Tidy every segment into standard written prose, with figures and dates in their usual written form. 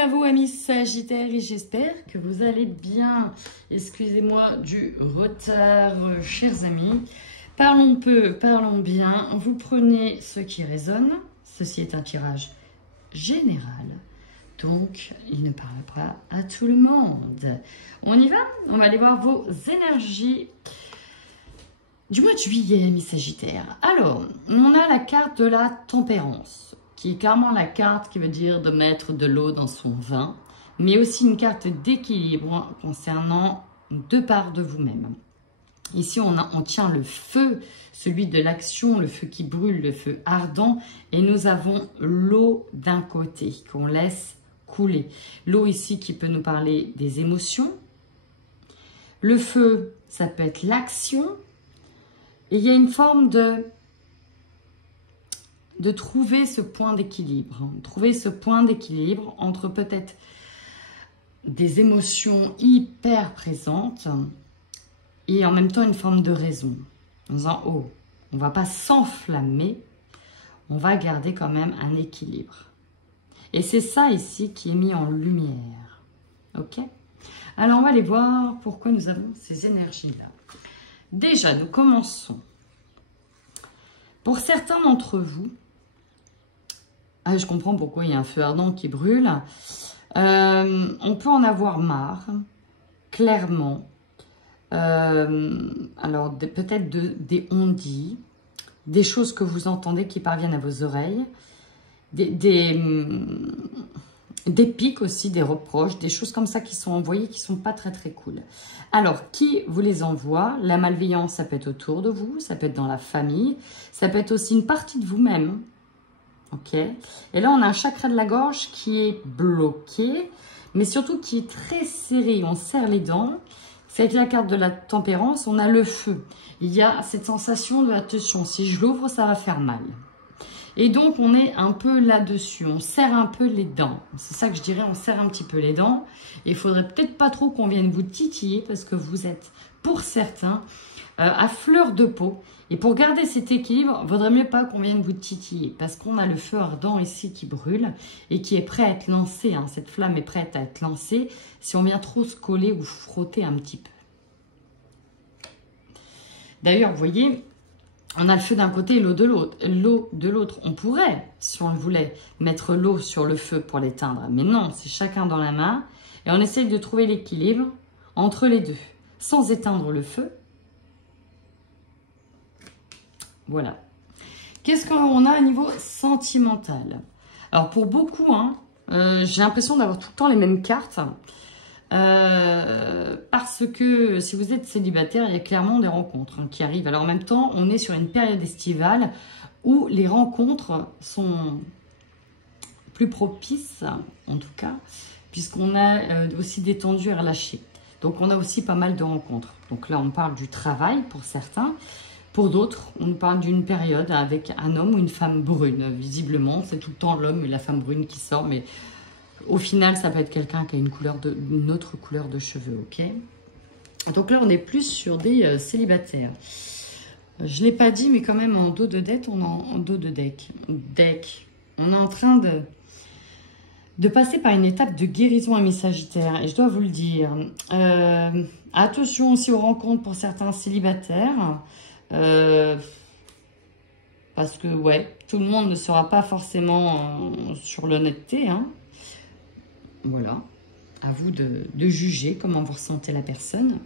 à vous amis Sagittaires et j'espère que vous allez bien. Excusez-moi du retard, chers amis. Parlons peu, parlons bien. Vous prenez ce qui résonne. Ceci est un tirage général. Donc, il ne parle pas à tout le monde. On y va? On va aller voir vos énergies du mois de juillet, amis Sagittaires. Alors, on a la carte de la tempérance, qui est clairement la carte qui veut dire de mettre de l'eau dans son vin, mais aussi une carte d'équilibre concernant deux parts de vous-même. Ici, on tient le feu, celui de l'action, le feu qui brûle, le feu ardent, et nous avons l'eau d'un côté qu'on laisse couler. L'eau ici qui peut nous parler des émotions. Le feu, ça peut être l'action. Et il y a une forme de trouver ce point d'équilibre. Trouver ce point d'équilibre entre peut-être des émotions hyper présentes et en même temps une forme de raison. En disant, oh, on ne va pas s'enflammer, on va garder quand même un équilibre. Et c'est ça ici qui est mis en lumière. Ok? Alors, on va aller voir pourquoi nous avons ces énergies-là. Déjà, nous commençons. Pour certains d'entre vous, je comprends pourquoi il y a un feu ardent qui brûle. On peut en avoir marre, clairement. Alors, peut-être des on-dit, des choses que vous entendez qui parviennent à vos oreilles, des pics aussi, des reproches, des choses comme ça qui sont envoyées, qui ne sont pas très très cool. Alors, qui vous les envoie? La malveillance, ça peut être autour de vous, ça peut être dans la famille, ça peut être aussi une partie de vous-même. Ok? Et là, on a un chakra de la gorge qui est bloqué, mais surtout qui est très serré. On serre les dents. C'est la carte de la tempérance. On a le feu. Il y a cette sensation de attention. Si je l'ouvre, ça va faire mal. Et donc, on est un peu là-dessus. On serre un peu les dents. C'est ça que je dirais, on serre un petit peu les dents. Et il faudrait peut-être pas trop qu'on vienne vous titiller parce que vous êtes, pour certains, à fleur de peau. Et pour garder cet équilibre, il ne vaudrait mieux pas qu'on vienne vous titiller parce qu'on a le feu ardent ici qui brûle et qui est prêt à être lancé. Hein. Cette flamme est prête à être lancée si on vient trop se coller ou frotter un petit peu. D'ailleurs, vous voyez, on a le feu d'un côté et l'eau de l'autre. L'eau de l'autre, on pourrait, si on le voulait, mettre l'eau sur le feu pour l'éteindre. Mais non, c'est chacun dans la main. Et on essaye de trouver l'équilibre entre les deux, sans éteindre le feu. Voilà. Qu'est-ce qu'on a au niveau sentimental? Alors, pour beaucoup, j'ai l'impression d'avoir tout le temps les mêmes cartes. Parce que si vous êtes célibataire, il y a clairement des rencontres qui arrivent. Alors en même temps, on est sur une période estivale où les rencontres sont plus propices, en tout cas, puisqu'on a aussi des tendus à relâcher. Donc on a aussi pas mal de rencontres. Donc là, on parle du travail pour certains. Pour d'autres, on nous parle d'une période avec un homme ou une femme brune. Visiblement, c'est tout le temps l'homme et la femme brune qui sort, mais au final, ça peut être quelqu'un qui a une autre couleur de cheveux, ok? Donc là, on est plus sur des célibataires. Je ne l'ai pas dit, mais quand même, en dos de deck, on est en train de passer par une étape de guérison à mes Sagittaires. Et je dois vous le dire, attention aussi aux rencontres pour certains célibataires. Parce que, ouais, tout le monde ne sera pas forcément sur l'honnêteté, hein. Voilà, à vous de juger comment vous ressentez la personne.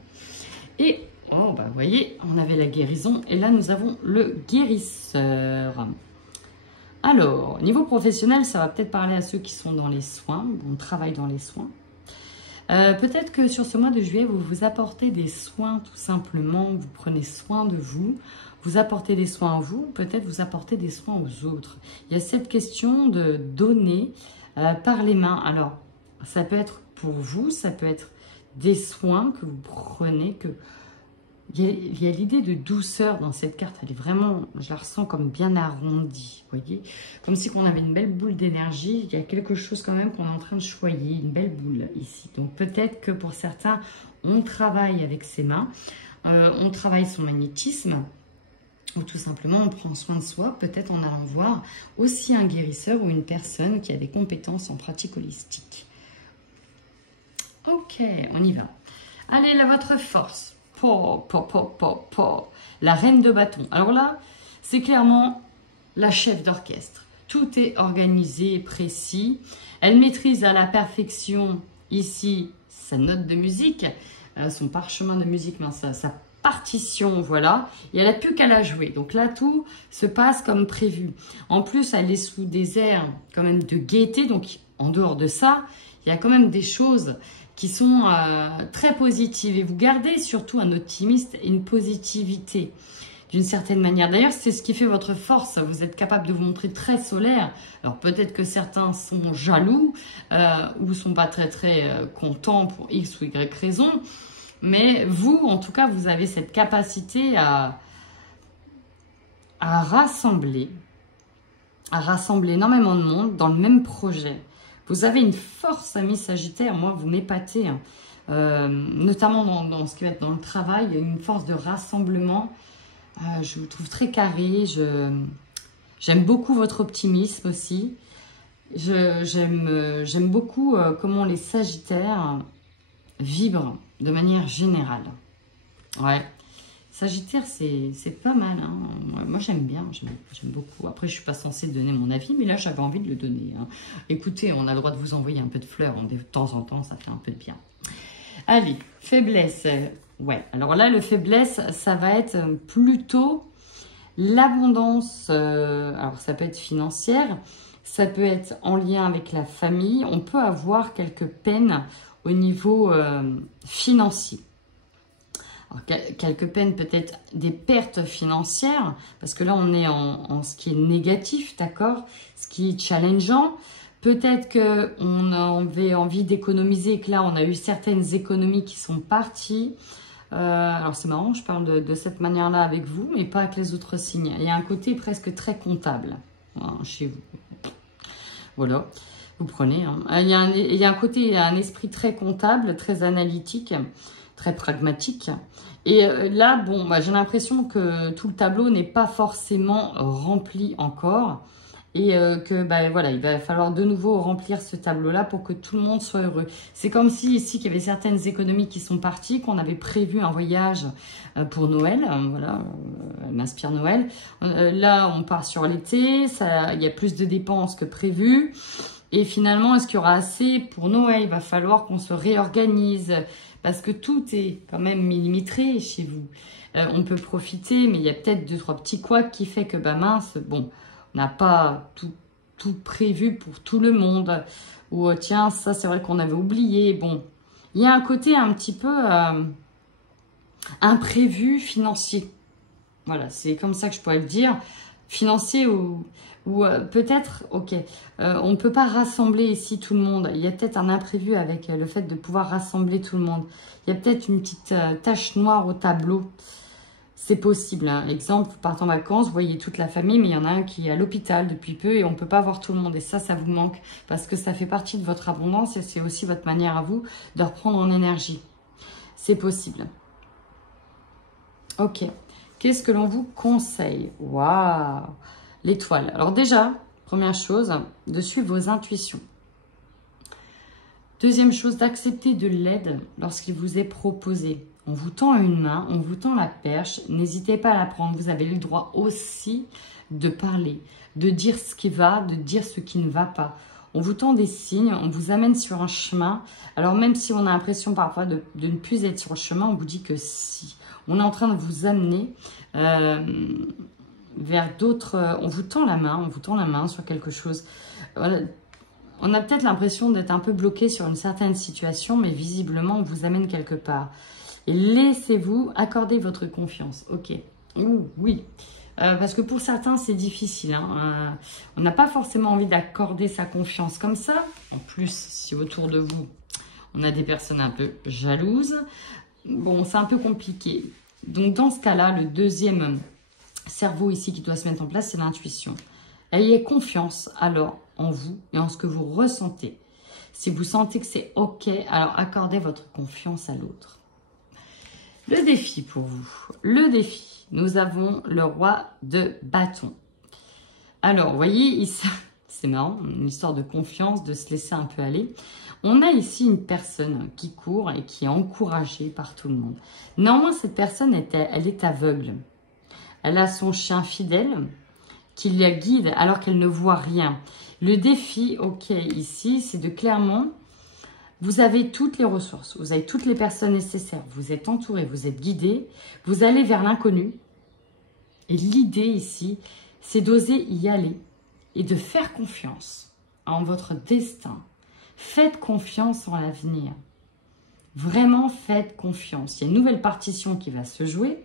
Et, oh, bah, vous voyez, on avait la guérison et là, nous avons le guérisseur. Alors, niveau professionnel, ça va peut-être parler à ceux qui sont dans les soins, on travaille dans les soins. Peut-être que sur ce mois de juillet, vous vous apportez des soins tout simplement, vous prenez soin de vous, vous apportez des soins à vous, peut-être vous apportez des soins aux autres. Il y a cette question de donner par les mains. Alors, ça peut être pour vous, ça peut être des soins que vous prenez. Il y a l'idée de douceur dans cette carte. Elle est vraiment, je la ressens comme bien arrondie, vous voyez. Comme si on avait une belle boule d'énergie. Il y a quelque chose quand même qu'on est en train de choyer, une belle boule ici. Donc peut-être que pour certains, on travaille avec ses mains, on travaille son magnétisme. Ou tout simplement, on prend soin de soi, peut-être en allant voir aussi un guérisseur ou une personne qui a des compétences en pratique holistique. Ok, on y va. Allez, là, votre force. La reine de bâton. Alors là, c'est clairement la chef d'orchestre. Tout est organisé, précis. Elle maîtrise à la perfection, ici, sa note de musique, son parchemin de musique, non, sa partition, voilà. Et elle n'a plus qu'à la jouer. Donc là, tout se passe comme prévu. En plus, elle est sous des airs quand même de gaieté. Donc, en dehors de ça, il y a quand même des choses qui sont très positives. Et vous gardez surtout un optimiste et une positivité d'une certaine manière. D'ailleurs, c'est ce qui fait votre force. Vous êtes capable de vous montrer très solaire. Alors peut-être que certains sont jaloux ou sont pas très contents pour X ou Y raison. Mais vous, en tout cas, vous avez cette capacité à rassembler énormément de monde dans le même projet. Vous avez une force, amis Sagittaire, moi vous m'épatez, hein. Notamment dans ce qui va être dans le travail, il y a une force de rassemblement. Je vous trouve très carré, j'aime beaucoup votre optimisme aussi. J'aime beaucoup comment les Sagittaires vibrent de manière générale. Ouais. Sagittaire, c'est pas mal, hein. Moi, j'aime bien, j'aime beaucoup. Après, je suis pas censée donner mon avis, mais là, j'avais envie de le donner, hein. Écoutez, on a le droit de vous envoyer un peu de fleurs, de temps en temps, ça fait un peu de bien. Allez, faiblesse. Ouais, alors là, le faiblesse, ça va être plutôt l'abondance. Alors, ça peut être financière, ça peut être en lien avec la famille. On peut avoir quelques peines au niveau financier. Alors, quelques peines, peut-être des pertes financières, parce que là, on est en ce qui est négatif, d'accord? Ce qui est challengeant. Peut-être qu'on avait envie d'économiser et que là, on a eu certaines économies qui sont parties. Alors, c'est marrant, je parle de cette manière-là avec vous, mais pas avec les autres signes. Il y a un côté presque très comptable, hein, chez vous. Voilà, vous prenez. Hein. Il y a un côté, il y a un esprit très comptable, très analytique, très pragmatique. Et là, bon, j'ai l'impression que tout le tableau n'est pas forcément rempli encore. Et que, voilà, il va falloir de nouveau remplir ce tableau-là pour que tout le monde soit heureux. C'est comme si ici, qu'il y avait certaines économies qui sont parties, qu'on avait prévu un voyage pour Noël. Voilà, elle m'inspire Noël. Là, on part sur l'été, il y a plus de dépenses que prévu. Et finalement, est-ce qu'il y aura assez pour Noël? Il va falloir qu'on se réorganise parce que tout est quand même millimétré chez vous. On peut profiter, mais il y a peut-être 2-3 petits couacs qui fait que, mince, bon, on n'a pas tout prévu pour tout le monde. Ou tiens, ça c'est vrai qu'on avait oublié. Bon, il y a un côté un petit peu imprévu financier. Voilà, c'est comme ça que je pourrais le dire. Financier ou peut-être, ok, on ne peut pas rassembler ici tout le monde. Il y a peut-être un imprévu avec le fait de pouvoir rassembler tout le monde. Il y a peut-être une petite tache noire au tableau. C'est possible, hein. Exemple, vous partez en vacances, vous voyez toute la famille, mais il y en a un qui est à l'hôpital depuis peu et on ne peut pas voir tout le monde. Et ça vous manque parce que ça fait partie de votre abondance et c'est aussi votre manière à vous de reprendre en énergie. C'est possible. Ok. Qu'est-ce que l'on vous conseille? Waouh! L'étoile. Alors déjà, première chose, de suivre vos intuitions. Deuxième chose, d'accepter de l'aide lorsqu'il vous est proposé. On vous tend une main, on vous tend la perche, n'hésitez pas à la prendre. Vous avez le droit aussi de parler, de dire ce qui va, de dire ce qui ne va pas. On vous tend des signes, on vous amène sur un chemin. Alors même si on a l'impression parfois de ne plus être sur le chemin, on vous dit que si. On est en train de vous amener vers d'autres... on vous tend la main sur quelque chose. On a peut-être l'impression d'être un peu bloqué sur une certaine situation, mais visiblement, on vous amène quelque part. Et laissez-vous accorder votre confiance. Ok. Ouh, oui. Parce que pour certains, c'est difficile. Hein. On n'a pas forcément envie d'accorder sa confiance comme ça. En plus, si autour de vous, on a des personnes un peu jalouses, bon, c'est un peu compliqué. Donc, dans ce cas-là, le deuxième cerveau ici qui doit se mettre en place, c'est l'intuition. Ayez confiance alors en vous et en ce que vous ressentez. Si vous sentez que c'est ok, alors accordez votre confiance à l'autre. Le défi pour vous. Le défi. Nous avons le roi de bâton. Alors, vous voyez, c'est marrant, une histoire de confiance, de se laisser un peu aller. On a ici une personne qui court et qui est encouragée par tout le monde. Néanmoins, cette personne, elle est aveugle. Elle a son chien fidèle qui la guide alors qu'elle ne voit rien. Le défi, ok, ici, c'est de clairement, vous avez toutes les ressources, vous avez toutes les personnes nécessaires, vous êtes entouré, vous êtes guidé, vous allez vers l'inconnu. Et l'idée ici, c'est d'oser y aller et de faire confiance en votre destin. Faites confiance en l'avenir. Vraiment, faites confiance. Il y a une nouvelle partition qui va se jouer.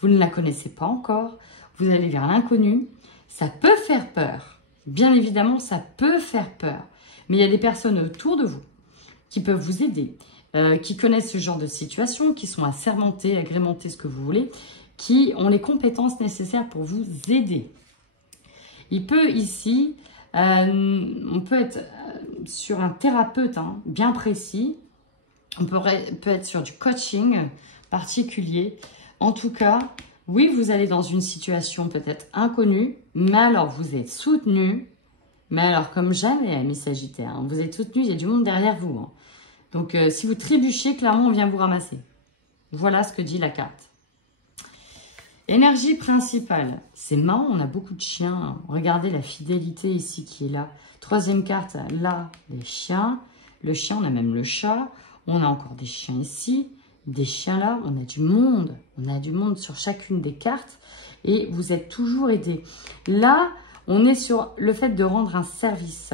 Vous ne la connaissez pas encore. Vous allez vers l'inconnu. Ça peut faire peur. Bien évidemment, ça peut faire peur. Mais il y a des personnes autour de vous qui peuvent vous aider, qui connaissent ce genre de situation, qui sont assermentés, agrémentés, ce que vous voulez, qui ont les compétences nécessaires pour vous aider. Il peut ici, on peut être sur un thérapeute bien précis, on peut être sur du coaching particulier. En tout cas, oui, vous allez dans une situation peut-être inconnue, mais alors vous êtes soutenu, mais alors comme jamais, amis Sagittaires, vous êtes soutenu, il y a du monde derrière vous. Donc, si vous trébuchez, clairement, on vient vous ramasser. Voilà ce que dit la carte. Énergie principale. C'est marrant, on a beaucoup de chiens. Regardez la fidélité ici qui est là. Troisième carte, là, les chiens. Le chien, on a même le chat. On a encore des chiens ici. Des chiens là. On a du monde. On a du monde sur chacune des cartes. Et vous êtes toujours aidés. Là, on est sur le fait de rendre un service.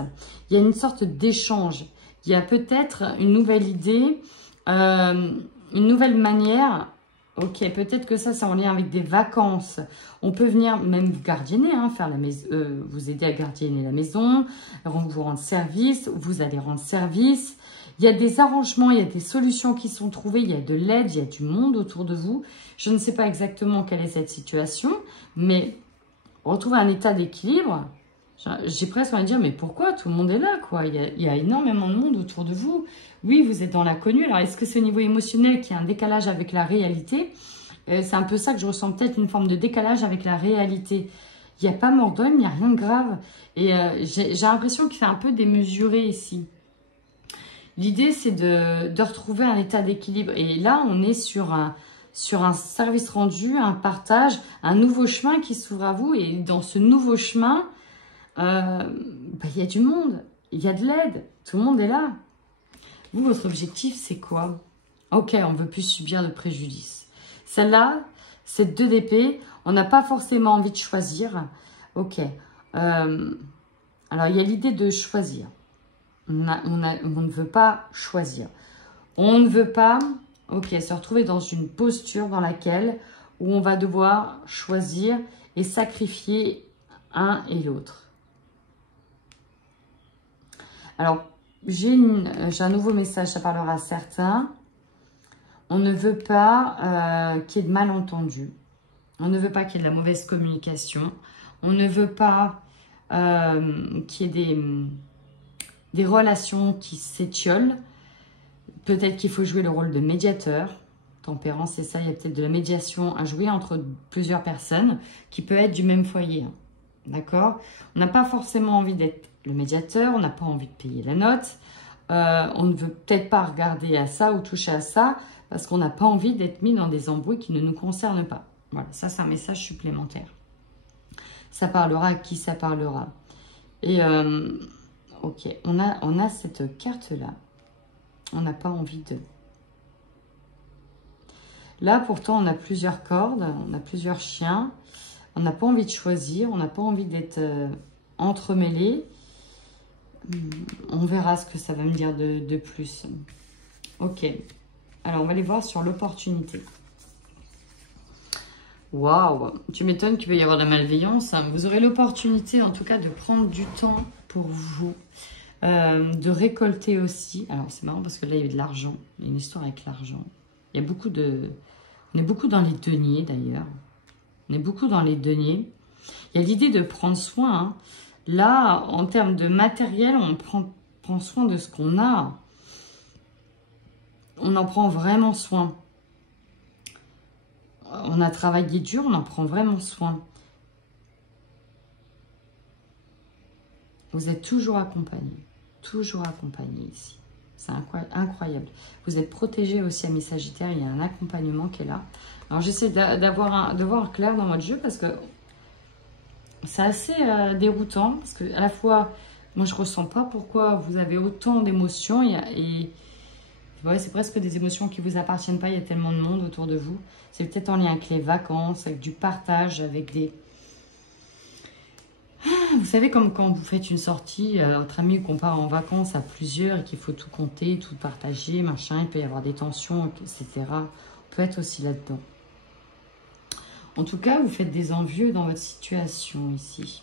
Il y a une sorte d'échange. Il y a peut-être une nouvelle idée, une nouvelle manière. Ok, peut-être que ça, c'est en lien avec des vacances. On peut venir même vous gardienner, faire la maison, vous aider à gardienner la maison, vous rendre service, vous allez rendre service. Il y a des arrangements, il y a des solutions qui sont trouvées, il y a de l'aide, il y a du monde autour de vous. Je ne sais pas exactement quelle est cette situation, mais retrouver un état d'équilibre. J'ai presque envie de dire, mais pourquoi tout le monde est là, quoi? Il y a énormément de monde autour de vous. Oui, vous êtes dans l'inconnu. Alors, est-ce que c'est au niveau émotionnel qu'il y a un décalage avec la réalité? C'est un peu ça que je ressens, peut-être une forme de décalage avec la réalité. Il n'y a pas mort d'homme, il n'y a rien de grave. Et j'ai l'impression que c'est un peu démesuré ici. L'idée, c'est de retrouver un état d'équilibre. Et là, on est sur un service rendu, un partage, un nouveau chemin qui s'ouvre à vous. Et dans ce nouveau chemin, il y a du monde, il y a de l'aide, tout le monde est là. Vous, votre objectif, c'est quoi? Ok, on ne veut plus subir de préjudice. Celle-là, cette 2 d'épée, on n'a pas forcément envie de choisir. Ok. Alors, il y a l'idée de choisir. On ne veut pas choisir. On ne veut pas, se retrouver dans une posture dans laquelle où on va devoir choisir et sacrifier un et l'autre. Alors, j'ai un nouveau message, ça parlera à certains. On ne veut pas qu'il y ait de malentendus. On ne veut pas qu'il y ait de la mauvaise communication. On ne veut pas qu'il y ait des relations qui s'étiolent. Peut-être qu'il faut jouer le rôle de médiateur. Tempérance, c'est ça, il y a peut-être de la médiation à jouer entre plusieurs personnes qui peut être du même foyer. D'accord? On n'a pas forcément envie d'être le médiateur, on n'a pas envie de payer la note, on ne veut peut-être pas regarder à ça ou toucher à ça parce qu'on n'a pas envie d'être mis dans des embrouilles qui ne nous concernent pas. Voilà, ça c'est un message supplémentaire. Ça parlera à qui ça parlera. Et ok, on a cette carte-là. On n'a pas envie de... Là, pourtant, on a plusieurs cordes, on a plusieurs chiens. On n'a pas envie de choisir, on n'a pas envie d'être entremêlé. On verra ce que ça va me dire de plus. Ok. Alors, on va aller voir sur l'opportunité. Waouh! Tu m'étonnes qu'il peut y avoir de la malveillance. Vous aurez l'opportunité, en tout cas, de prendre du temps pour vous. De récolter aussi. Alors, c'est marrant parce que là, il y a de l'argent. Il y a une histoire avec l'argent. Il y a beaucoup de... On est beaucoup dans les deniers, d'ailleurs. On est beaucoup dans les deniers. Il y a l'idée de prendre soin. Là, en termes de matériel, on prend soin de ce qu'on a. On en prend vraiment soin. On a travaillé dur, on en prend vraiment soin. Vous êtes toujours accompagné. Toujours accompagné ici. C'est incroyable. Vous êtes protégé aussi, amis Sagittaire. Il y a un accompagnement qui est là. Alors, j'essaie de voir clair dans votre jeu parce que c'est assez déroutant. Parce que à la fois, moi, je ne ressens pas pourquoi vous avez autant d'émotions. Et ouais, c'est presque des émotions qui ne vous appartiennent pas. Il y a tellement de monde autour de vous. C'est peut-être en lien avec les vacances, avec du partage, avec des... Vous savez, comme quand vous faites une sortie entre amis ou qu'on part en vacances à plusieurs et qu'il faut tout compter, tout partager, machin, il peut y avoir des tensions, etc. On peut être aussi là-dedans. En tout cas, vous faites des envieux dans votre situation ici.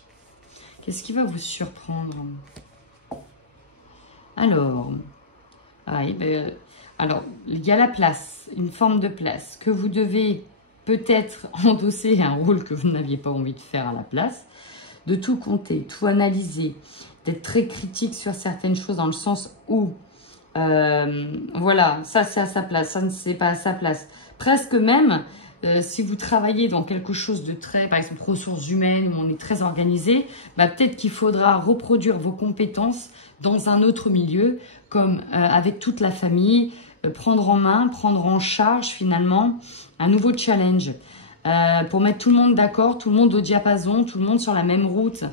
Qu'est-ce qui va vous surprendre? Alors, il y a la place, une forme de place que vous devez peut-être endosser un rôle que vous n'aviez pas envie de faire à la place. De tout compter, tout analyser, d'être très critique sur certaines choses dans le sens où, voilà, ça c'est à sa place, ça ne c'est pas à sa place. Presque même, si vous travaillez dans quelque chose de très, par exemple, ressources humaines, où on est très organisé, peut-être qu'il faudra reproduire vos compétences dans un autre milieu, comme avec toute la famille, prendre en main, prendre en charge finalement un nouveau challenge. Pour mettre tout le monde d'accord, tout le monde au diapason, tout le monde sur la même route.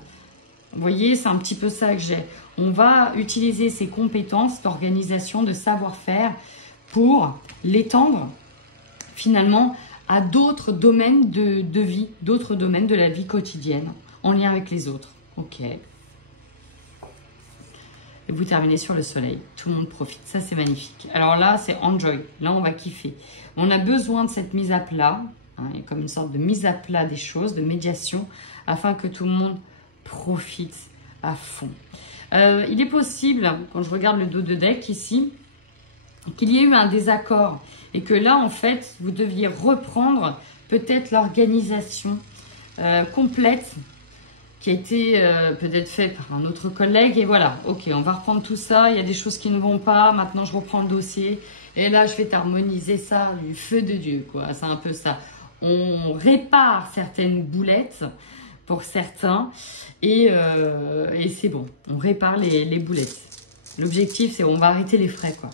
Vous voyez, c'est un petit peu ça que j'ai. On va utiliser ces compétences d'organisation, de savoir-faire pour l'étendre finalement à d'autres domaines de vie, d'autres domaines de la vie quotidienne, en lien avec les autres. Ok. Et vous terminez sur le soleil. Tout le monde profite. Ça, c'est magnifique. Alors là, c'est enjoy. Là, on va kiffer. On a besoin de cette mise à plat. Il y a comme une sorte de mise à plat des choses, de médiation, afin que tout le monde profite à fond. Il est possible, quand je regarde le dos de deck ici, qu'il y ait eu un désaccord et que là, en fait, vous deviez reprendre peut-être l'organisation complète qui a été peut-être faite par un autre collègue. Et voilà, ok, on va reprendre tout ça. Il y a des choses qui ne vont pas. Maintenant, je reprends le dossier. Et là, je vais t'harmoniser ça du feu de Dieu, quoi. C'est un peu ça. On répare certaines boulettes pour certains et c'est bon. On répare les boulettes. L'objectif, c'est on va arrêter les frais, quoi.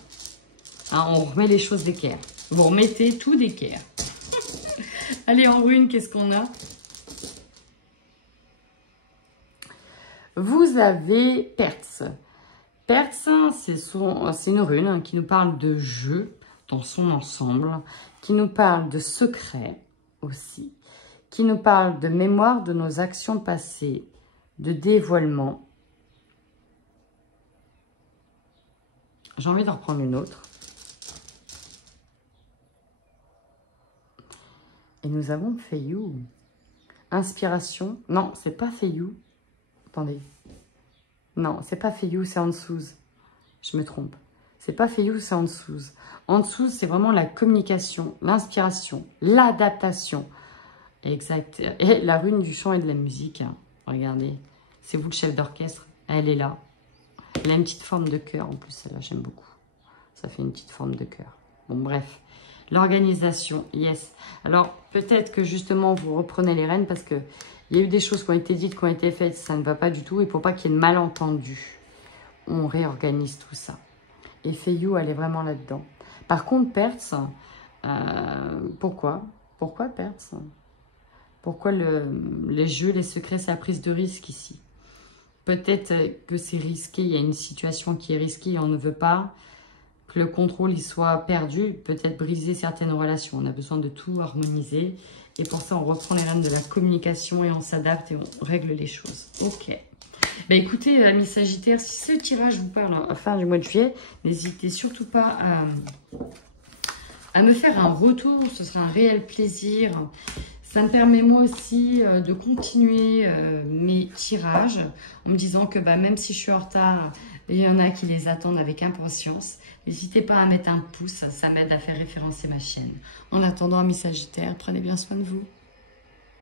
Hein, on remet les choses d'équerre. Vous remettez tout d'équerre. Allez, en rune, qu'est-ce qu'on a? Vous avez Perse. Perse, c'est une rune qui nous parle de jeu dans son ensemble, qui nous parle de secret aussi, qui nous parle de mémoire de nos actions passées, de dévoilement. J'ai envie de reprendre une autre. Et nous avons Feyou. Inspiration. Non, c'est pas Feyou. Attendez. Non, c'est pas Feyou, c'est Ansuz. Je me trompe. C'est pas Feyou, c'est Ansuz. Ansuz, c'est vraiment la communication, l'inspiration, l'adaptation. Exact. Et la rune du chant et de la musique. Hein. Regardez. C'est vous le chef d'orchestre. Elle est là. Elle a une petite forme de cœur. En plus, celle-là, j'aime beaucoup. Ça fait une petite forme de cœur. Bon, bref. L'organisation, yes. Alors, peut-être que justement, vous reprenez les rênes parce qu'il y a eu des choses qui ont été dites, qui ont été faites, ça ne va pas du tout. Et pour pas qu'il y ait de malentendus, on réorganise tout ça. Et Feyou, elle est vraiment là-dedans. Par contre, Perse, pourquoi Perse? Pourquoi les jeux, les secrets, c'est la prise de risque ici? Peut-être que c'est risqué, il y a une situation qui est risquée et on ne veut pas que le contrôle il soit perdu, peut-être briser certaines relations. On a besoin de tout harmoniser et pour ça on reprend les rênes de la communication et on s'adapte et on règle les choses. Ok. Ben écoutez, amis Sagittaires, si ce tirage vous parle à la fin du mois de juillet, n'hésitez surtout pas à me faire un retour, ce sera un réel plaisir. Ça me permet moi aussi de continuer mes tirages en me disant que même si je suis en retard, il y en a qui les attendent avec impatience. N'hésitez pas à mettre un pouce, ça m'aide à faire référencer ma chaîne. En attendant, amis Sagittaires, prenez bien soin de vous.